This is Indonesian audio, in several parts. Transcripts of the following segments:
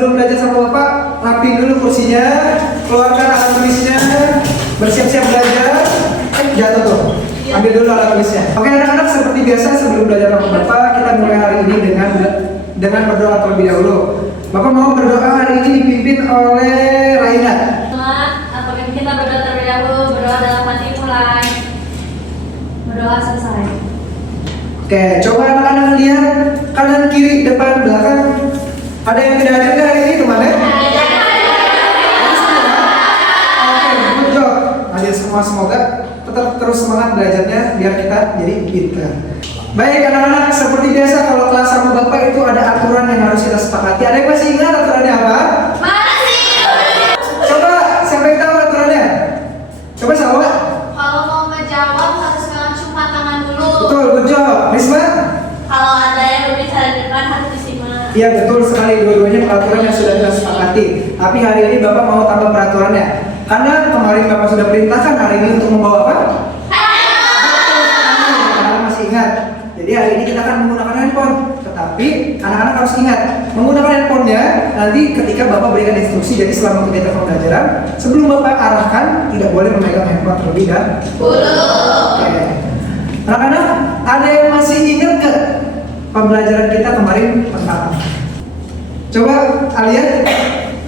sebelum belajar sama Bapak, rapiin dulu kursinya, keluarkan alat tulisnya, bersiap-siap belajar. Jatuh tuh. Ambil dulu alat tulisnya. Oke anak-anak, seperti biasa sebelum belajar sama Bapak, kita mulai hari ini dengan berdoa terlebih dahulu. Bapak mau berdoa hari ini dipimpin oleh Raina. Apakah kita berdoa terlebih dahulu, berdoa dalam hati mulai, berdoa selesai. Oke, coba anak-anak lihat kanan, kiri, depan, belakang. Ada yang tidak hadir nggak hari ini kemarin? Oke, good job. Hadir semua, semoga tetap terus semangat belajarnya biar kita jadi pintar. Baik anak-anak, seperti biasa kalau kelas sama Bapak itu ada aturan yang harus kita sepakati. Ada yang masih ingat aturannya apa? Masih. Coba siapa yang tahu aturannya? Coba sama. Kalau mau menjawab harus ngacungkan tangan dulu. Betul, good job. Risma? Kalau ada yang berbicara di depan harus disimak. Iya betul sekali, dua-duanya peraturan yang sudah kita sepakati. Tapi hari ini Bapak mau tambah peraturannya. Karena kemarin Bapak sudah perintahkan hari ini untuk membawa apa? Anak-anak masih ingat. Jadi hari ini kita akan menggunakan handphone. Tetapi anak-anak harus ingat, menggunakan handphonenya nanti ketika Bapak berikan instruksi. Jadi selama kegiatan pembelajaran, sebelum Bapak arahkan, tidak boleh memegang handphone terlebih dahulu. Oke. Anak-anak, ada yang masih ingat ke pembelajaran kita kemarin tentang apa? Coba Alia.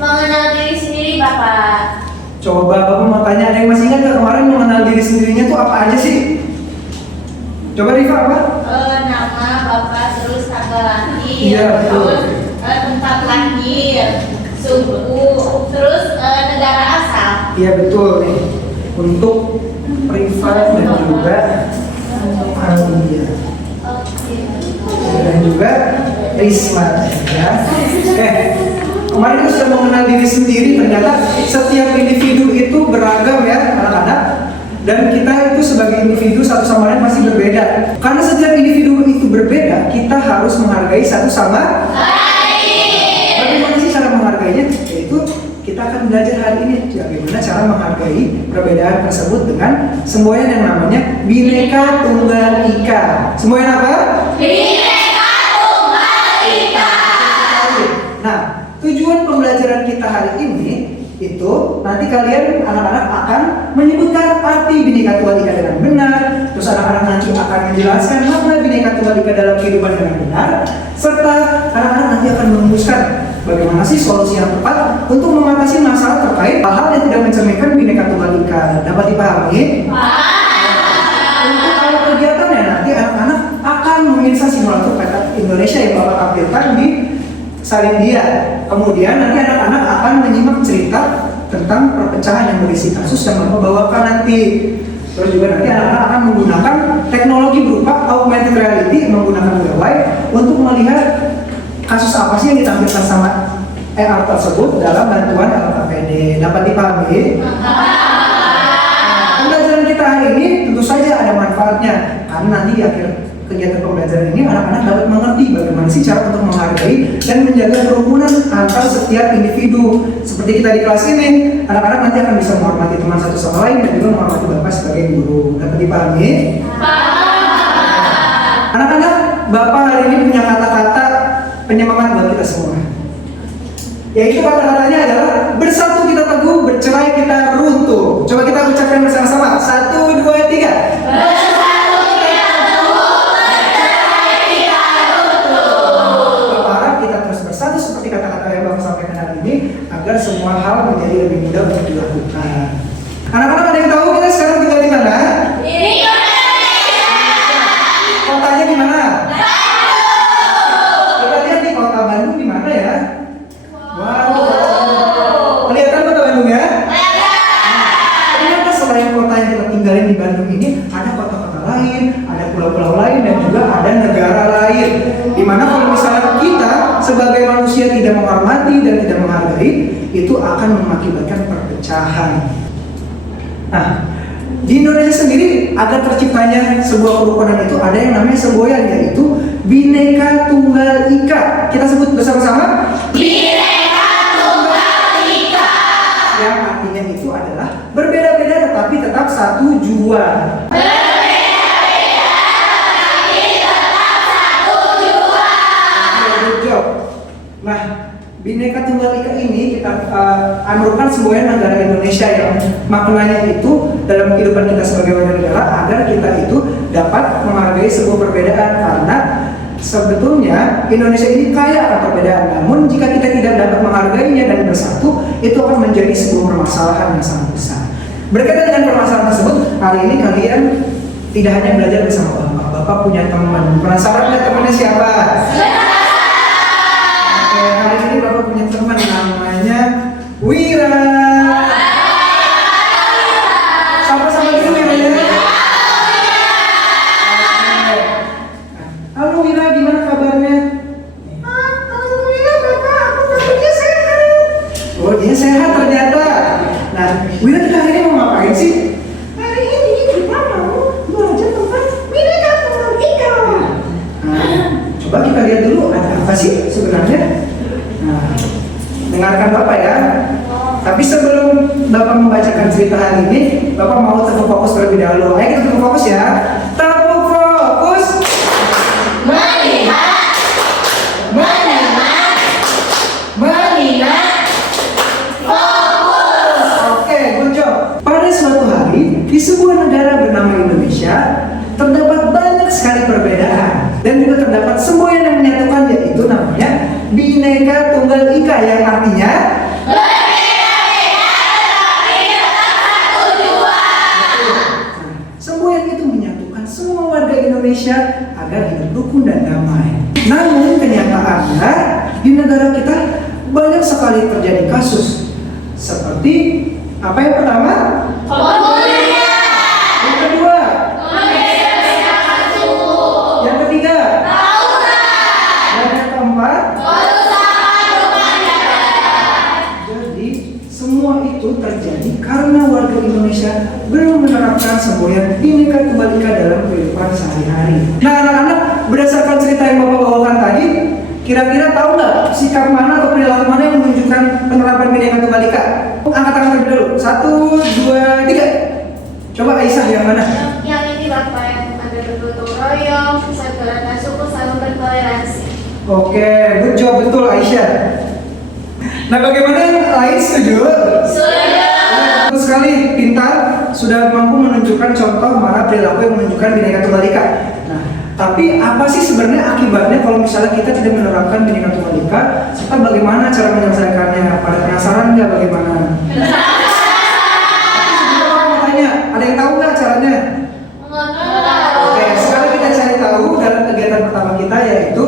Mengenal diri sendiri, Bapak. Coba Bapak mau tanya, ada yang masih ingat ke kemarin mengenal diri sendirinya tuh apa aja sih? Coba Rifa apa? Nama Bapak, terus tanggal lahir, Iya, betul. terus tempat lahir, suku, terus negara asal. Iya betul nih. Untuk Rifa dan juga Alia dan juga Risma ya. Kemarin kita sudah mengenal diri sendiri. Ternyata setiap individu itu beragam ya anak-anak. Dan kita itu sebagai individu satu sama lain pasti berbeda. Karena setiap individu itu berbeda, kita harus menghargai satu sama lain. Bagaimana sih cara menghargainya? Yaitu kita akan belajar hari ini bagaimana cara menghargai perbedaan tersebut dengan semboyan yang namanya Bhinneka Tunggal Ika. Semboyan apa? Bhinneka Tunggal Ika. Nah, tujuan pembelajaran kita hari ini itu nanti kalian anak-anak akan menyebutkan arti Bhinneka Tunggal Ika dengan benar. Terus anak-anak nanti akan menjelaskan makna Bhinneka Tunggal Ika dalam kehidupan dengan benar, serta anak-anak nanti akan merumuskan bagaimana sih solusi yang tepat untuk mengatasi masalah terkait hal-hal yang tidak mencerminkan Bhinneka Tunggal Ika. Dapat dipahami? Untuk awal kegiatannya nanti anak-anak akan memirsa simulator peta Indonesia yang Bapak tampilkan di Salindia. Kemudian nanti anak-anak akan menyimak cerita tentang perpecahan yang berisi kasus yang Bapak bawakan nanti. Terus juga nanti anak-anak akan menggunakan teknologi berupa augmented reality, menggunakan gawai untuk melihat kasus apa sih yang ditampilkan sama AR tersebut dalam bantuan LKPD. Dapat dipahami? Pembelajaran kita hari ini tentu saja ada manfaatnya, karena nanti di akhir kegiatan pembelajaran ini anak-anak dapat mengerti bagaimana sih cara untuk menghargai dan menjaga kerukunan antar setiap individu. Seperti kita di kelas ini, anak-anak nanti akan bisa menghormati teman satu sama lain dan juga menghormati Bapak sebagai guru. Dapat dipahami? Anak-anak, Bapak hari ini punya kata-kata penyemangat buat kita semua. Yaitu kata-katanya adalah bersatu kita teguh, bercerai kita runtuh. Coba kita ucapkan bersama-sama. 1, 2, 3. Seperti kata-kata yang Bapak sampaikan hari ini, agar semua hal menjadi lebih mudah untuk dilakukan. Anak-anak ada yang tahu kita sekarang tinggal di mana? Di Indonesia. Kotanya di mana? Kita lihat di kota Bandung di mana ya? Wow. Kelihatan kota Bandung ya? Ternyata selain kota yang kita tinggalin di Bandung ini, ada kota-kota lain, ada pulau-pulau lain, dan juga ada negara lain. Dimana kalau misalnya kita sebagai manusia tidak menghormati dan tidak menghargai, itu akan mengakibatkan perpecahan. Nah, di Indonesia sendiri ada terciptanya sebuah kerukunan, itu ada yang namanya semboyan, yaitu Bhinneka Tunggal Ika. Kita sebut bersama-sama Bhinneka Tunggal Ika. Yang artinya itu adalah berbeda-beda tetapi tetap satu jua. Nah, Bhinneka Tunggal merupakan semboyan negara Indonesia yang maknanya itu dalam kehidupan kita sebagai warga negara agar kita itu dapat menghargai sebuah perbedaan, karena sebetulnya Indonesia ini kaya akan perbedaan. Namun jika kita tidak dapat menghargainya dan bersatu, itu akan menjadi sebuah permasalahan yang sangat besar. Berkaitan dengan permasalahan tersebut, hari ini kalian tidak hanya belajar bersama Bapak, Bapak punya teman. Penasaran nggak temannya siapa? Oke, hari ini Bapak punya teman namanya Wira. Sama-sama dulu Wiranya. Oke. Halo Wira, gimana kabarnya? Alhamdulillah Bapak, aku kabarnya sehat. Oh, dia sehat ternyata. Nah, Wira kita hari ini mau ngapain sih? Hari ini kita mau belajar tentang Bhinneka Tunggal Ika. Nah, coba kita lihat dulu ada apa sih sebenarnya. Nah, dengarkan Bapak ya. Tapi sebelum Bapak membacakan cerita hari ini, Bapak mau tepuk fokus terlebih dahulu. Ayo kita tepuk fokus ya. Tepuk fokus. Melihat, mendengar, mengingat, fokus. Oke, good job. Pada suatu hari, di sebuah negara bernama Indonesia, terdapat banyak sekali perbedaan dan juga terdapat semboyan yang menyatukan, yaitu namanya Bhinneka Tunggal Ika, yang artinya semboyan itu menyatukan semua warga Indonesia agar hidup rukun dan damai. Namun kenyataannya di negara kita banyak sekali terjadi kasus seperti apa yang pertama? Yang kedua? Yang ketiga? Dan yang keempat? Jadi semua itu terjadi karena warga Indonesia belum menerapkan semboyan Bhinneka Tunggal Ika dalam kehidupan sehari-hari. Nah anak-anak, berdasarkan cerita yang Bapak bawakan tadi, kira-kira tahu nggak sikap mana atau perilaku mana yang menunjukkan penerapan Bhinneka Tunggal Ika? Angkat tangan terlebih dahulu. 1, 2, 3. Coba Aisyah yang mana? Yang ini Bapak, yang ada bergotong royong, persaudaraan suku, saling bertoleransi. Oke, good job, betul Aisyah. Nah bagaimana yang lain, setuju? Betul sekali, pintar, sudah mampu menunjukkan contoh mana perilaku yang menunjukkan Bhinneka Tunggal Ika. Nah, tapi apa sih sebenarnya akibatnya kalau misalnya kita tidak menerapkan Bhinneka Tunggal Ika, serta bagaimana cara menyelesaikannya? Pada penasaran nggak bagaimana? Tapi sebelum aku mau tanya, ada yang tahu nggak caranya? Oke, sekarang kita cari tahu dalam kegiatan pertama kita, yaitu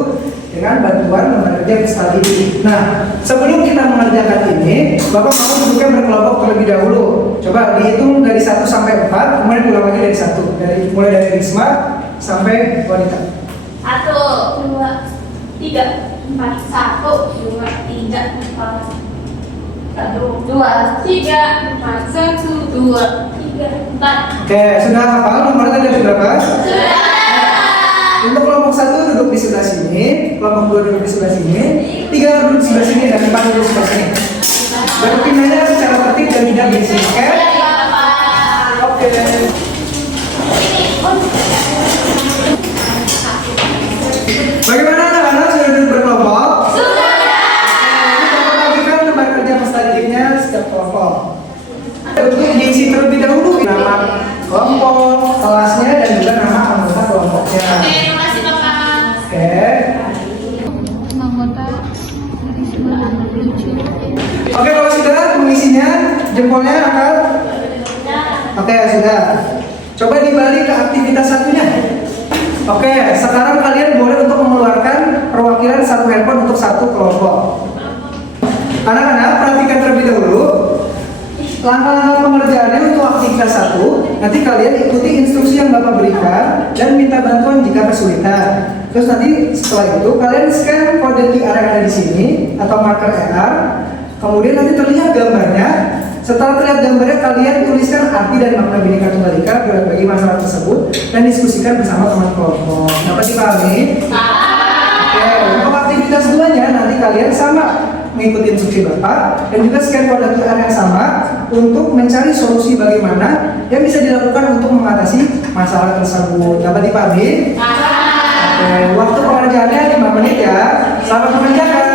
dengan bantuan lembaga kerja Kustadi. Nah, sebelum kita mengerjakan ini, Bapak mau duduknya berkelompok terlebih dahulu. Coba dihitung dari 1 sampai 4, kemudian ulang lagi dari 1. Mulai dari Risma sampai wanita. 1, 2, 3, 4, 1, 2, 3, 4, 1, 2, 3, 4. Oke, sudah hafal nomornya dari berapa? Untuk kelompok 1 duduk di sebelah sini, kelompok 2 duduk di sebelah sini, 3 duduk di sebelah sini, dan 4 duduk di sebelah sini. Berpindahnya secara tertib dan tidak berisik, oke? Oke. Bagaimana anak-anak, sudah duduk berkelompok? Sudah. Ini Bapak bagikan lembar kerja Kustadi-nya setiap kelompok. Untuk diisi terlebih dahulu nama kelompok, kelasnya, dan juga nama anggota kelompoknya. Terima kasih Bapak. Oke. Oke, kalau sudah mengisinya, jempolnya angkat. Oke, sudah. Coba dibalik ke aktivitas satunya. Oke, sekarang kalian boleh untuk mengeluarkan perwakilan satu handphone untuk satu kelompok. Anak-anak, perhatikan terlebih dahulu langkah-langkah pengerjaannya untuk aktivitas 1. Nanti kalian ikuti instruksi yang Bapak berikan dan minta bantuan jika kesulitan. Terus nanti setelah itu kalian scan kode QR yang ada di sini atau marker QR. Kemudian nanti terlihat gambarnya. Setelah terlihat gambarnya, kalian tuliskan arti dan makna Bhinneka Tunggal Ika bagi masalah tersebut dan diskusikan bersama teman kelompok. Dapat dipahami? Oke, untuk aktivitas 2-nya nanti kalian sama mengikuti instruksi Bapak dan juga scan kode QR yang sama untuk mencari solusi bagaimana yang bisa dilakukan untuk mengatasi masalah tersebut. Dapat dipahami? Oke, waktu pengerjaannya 5 menit ya. Selamat mengerjakan.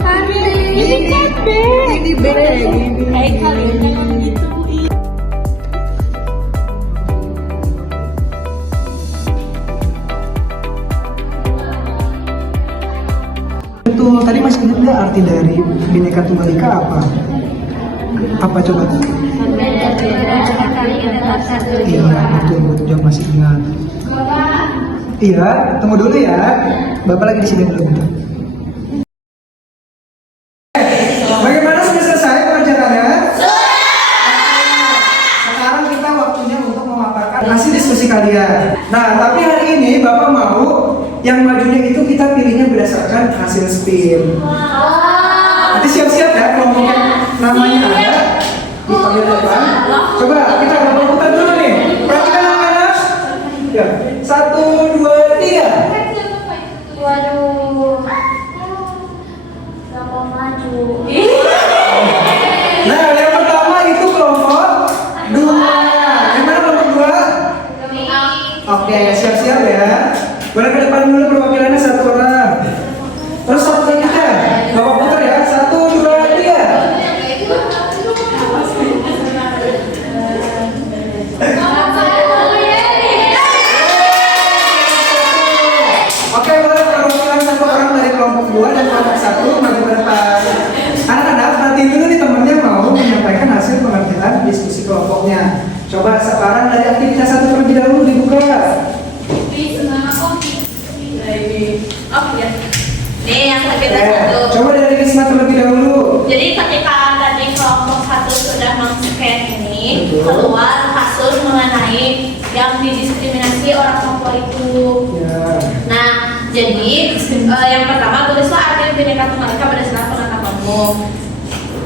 Ini bag. Kayak kalian jangan gitu. Betul, tadi masih ingat nggak arti dari Bhinneka Tunggal Ika apa? Apa coba? Iya, betul, jauh masih ingat. Iya, tunggu dulu ya. Bapak lagi di sini dulu. Bagaimana, sudah selesai pengerjaannya? Sekarang kita waktunya untuk memaparkan hasil diskusi kalian. Nah, tapi hari ini Bapak mau yang majunya itu kita pilihnya berdasarkan hasil spin. Nanti siap-siap ya, kelompoknya namanya ada di panggil depan. Coba kita Bapak putar dulu nih. Perhatikan anak-anak. Ya, 1, 2, 3. Waduh. Gak mau maju. Nah, yang pertama itu kelompok 2. Yang mana kelompok 2? Oke, siap-siap ya. Boleh ke depan dulu perwakilannya 1 orang. Terus satu lagi kan? Bapak putar ya. 1, 2, 3. Oke, boleh perwakilan 1 orang dari kelompok 2 dan kelompok 1 maju ke depan. Anak-anak, nanti dulu nih temennya mau menyampaikan hasil pengerjaan diskusi kelompoknya. Coba sekarang dari aktivitas 1 terlebih dahulu dibuka. Nih yang kita Coba dari Risma terlebih dahulu. Jadi ketika tadi kelompok 1 sudah men-scan ini, Betul. keluar kasus mengenai yang didiskriminasi orang Papua itu. Ya. Nah, jadi yang pertama tulislah arti Bhinneka Tunggal Ika berdasarkan pengetahuanmu.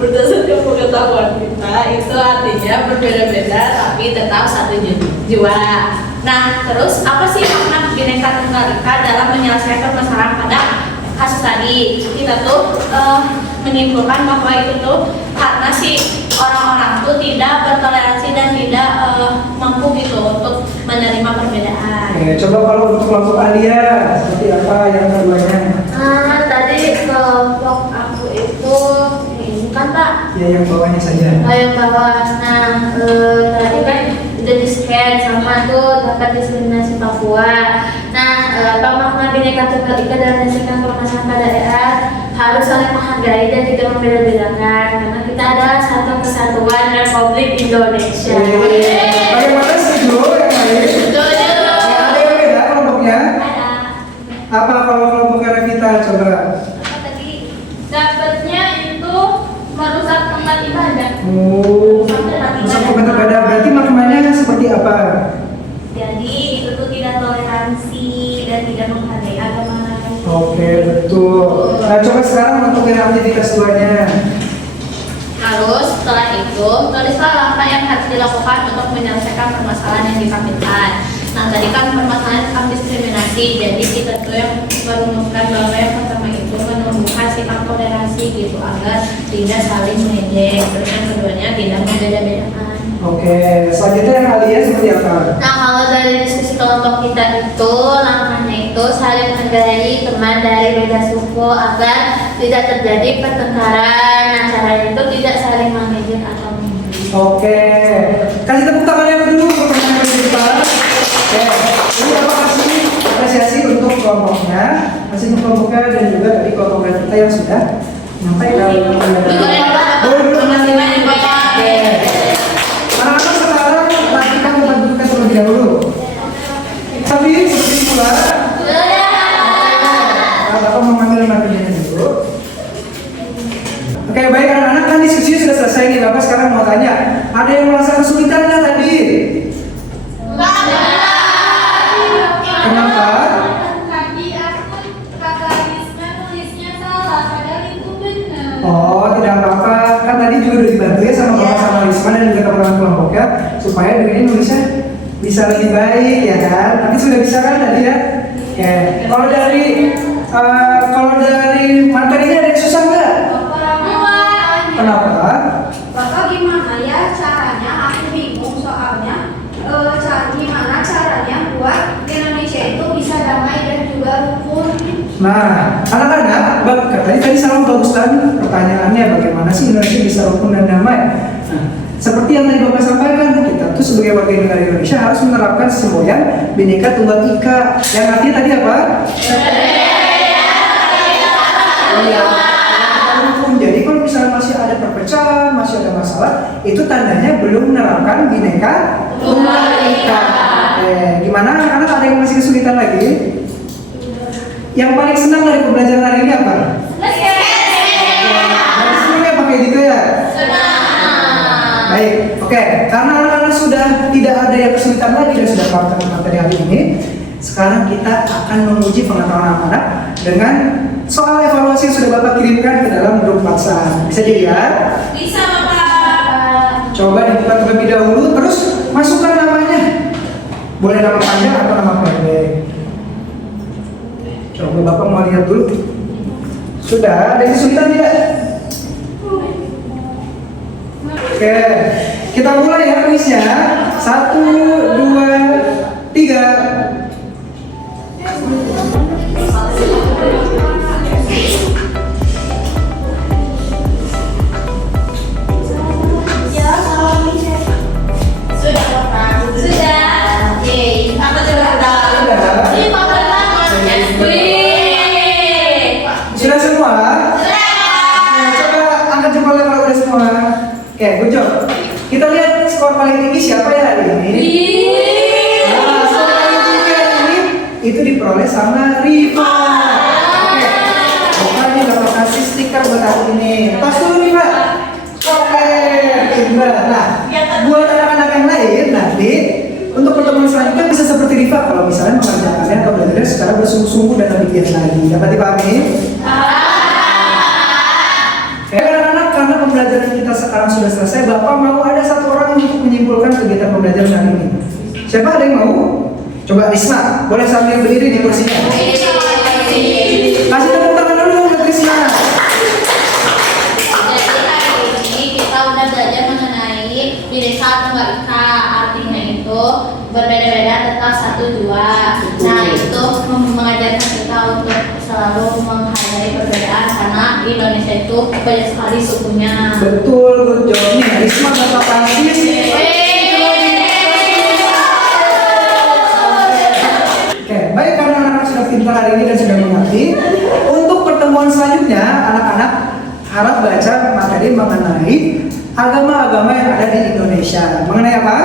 Berdasarkan pengetahuan kita itu artinya berbeda-beda tapi tetap satu jiwa. Nah, terus apa sih makna Bhinneka Tunggal Ika dalam menyelesaikan permasalahan pada kasus tadi? Kita tuh menyimpulkan bahwa itu tuh karena si orang-orang tuh tidak bertoleransi dan tidak mampu gitu untuk menerima perbedaan. Oke, coba kalau untuk kelompok Alia seperti apa yang keduanya? Tadi kelompok aku itu ini kan Pak. Ya, yang bawahnya saja. Yang bawah. Nah, tadi kan udah di scan sama tuh dapat diskriminasi Papua. Nah, apa makna Bhinneka Tunggal Ika dalam menyelesaikan permasalahan pada daerah harus saling menghargai dan tidak membeda-bedakan karena kita adalah satu kesatuan Republik Indonesia. Bagaimana setuju yang lain? Ada yang beda kelompoknya? Ada. Apa kalau kelompoknya Revita? Coba. Apa tadi? Dapatnya itu merusak tempat ibadah. Rusak tempat ibadah berarti maknanya seperti apa? Jadi itu tuh tidak toleransi dan tidak menghargai agama lain. Oke, betul. Nah, coba sekarang untuk yang aktivitas 2-nya. Terus setelah itu tulislah langkah yang harus dilakukan untuk menyelesaikan permasalahan yang ditampilkan. Nah, tadi kan permasalahan tentang diskriminasi, jadi kita tuh yang merumuskan bahwa yang pertama itu menumbuhkan sikap toleransi gitu agar tidak saling mengejek. Terus yang keduanya tidak membeda-bedakan. Oke, selanjutnya yang Alia seperti apa? Nah, kalau dari diskusi kelompok kita itu langkahnya itu saling menghargai teman dari beda suku agar tidak terjadi pertengkaran. Nah, caranya itu tidak saling mengejek atau membuli. Oke, kasih tepuk tangan yang dulu untuk teman yang di depan. Oke, ini Bapak kasih apresiasi untuk kelompoknya, kasih untuk kelompoknya dan juga tadi kelompok kita yang sudah menyampaikan. Anak-anak sekarang perhatikan tempat duduknya terlebih dahulu. Tapi seperti pula. Nah, Bapak memanggil materinya dulu. Oke, baik anak-anak, kan diskusi sudah selesai nih. Bapak sekarang mau tanya, ada yang merasa kesulitan nggak tadi? Kenapa? Tadi aku kata Risma tulisnya salah, padahal itu benar. Oh, tidak apa-apa. Kan tadi juga udah dibantu ya sama Bapak sama Risma dan juga teman-teman kelompoknya supaya dengan ini nulisnya bisa lebih baik ya kan. Tapi sudah bisa kan tadi ya? Oke. Kalau dari materinya ada yang susah nggak? Kenapa? Bapak gimana ya caranya? Aku bingung soalnya gimana caranya buat Indonesia itu bisa damai dan juga rukun. Nah, anak-anak, tadi sama bagus banget barusan pertanyaannya bagaimana sih Indonesia bisa rukun dan damai. Nah, seperti yang tadi Bapak sampaikan, kita tuh sebagai warga negara Indonesia harus menerapkan semboyan Bhinneka Tunggal Ika. Yang artinya tadi apa? Iya. Jadi kalau misalnya masih ada perpecahan, masih ada masalah, itu tandanya belum menerapkan Bhinneka Tunggal Ika. Gimana anak-anak, ada yang masih kesulitan lagi? Yang paling senang dari pembelajaran hari ini apa? Nanti senangnya pakai gitu ya? Baik, oke. Karena anak-anak sudah tidak ada yang kesulitan lagi dan sudah paham tentang materi hari ini, sekarang kita akan menguji pengetahuan anak-anak dengan soal evaluasi yang sudah Bapak kirimkan ke dalam grup WhatsApp. Bisa dilihat? Bisa, Bapak. Coba dibuka terlebih dahulu, terus masukkan namanya. Boleh nama panjang atau nama pendek. Coba Bapak mau lihat dulu. Sudah, ada yang kesulitan tidak? Oke, kita mulai ya kuisnya. 1, 2, 3. Sudah, Bapak. Sudah. Yeay. Apa coba kita? Sudah. Ini Bapak namanya. Wih. Sudah semua? Nah, coba angkat jempolnya kalau udah semua. Oke, good job. Kita lihat skor paling tinggi siapa ya hari ini? Nah, skor paling tinggi hari ini itu diperoleh sama Riva. Oke, Bapak ini Bapak kasih stiker buat hari ini. Pas dulu Riva. Oke, pintar. Nah, buat anak-anak yang lain nanti untuk pertemuan selanjutnya bisa seperti Riva kalau misalnya mengerjakannya atau belajarnya secara bersungguh-sungguh dan lebih giat lagi. Dapat dipahami? Anak-anak, karena pembelajaran kita sekarang sudah selesai, Bapak mau ada satu orang untuk menyimpulkan kegiatan pembelajaran hari ini. Siapa, ada yang mau? Coba Risma, boleh sambil berdiri di kursinya. Kasih tepuk tangan dulu buat Risma. Jadi hari ini kita udah belajar mengenai Bhinneka Tunggal Ika. Artinya itu berbeda-beda tetap satu dua. Nah itu mengajarkan kita untuk selalu menghargai perbedaan karena di Indonesia itu banyak sekali sukunya. Betul, good job nih. Risma Bapak kasih. Oke, baik, karena anak-anak sudah pintar hari ini dan sudah mengerti. Untuk pertemuan selanjutnya, anak-anak harap baca materi mengenai agama-agama yang ada di Indonesia. Mengenai apa?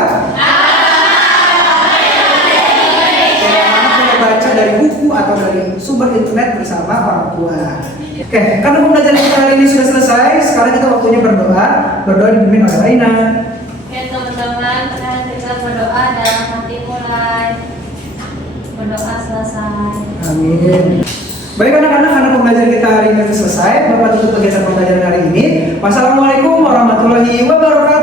Anak-anak baca dari buku atau dari sumber internet bersama orang tua. Oke, karena pembelajaran kita hari ini sudah selesai, sekarang kita waktunya berdoa. Berdoa dipimpin oleh Raina. Oke teman-teman, sekarang kita berdoa dalam hati mulai. Berdoa selesai. Amin. Baik anak-anak, karena pembelajaran kita hari ini sudah selesai, Bapak tutup kegiatan pembelajaran hari ini. Wassalamualaikum warahmatullahi wabarakatuh.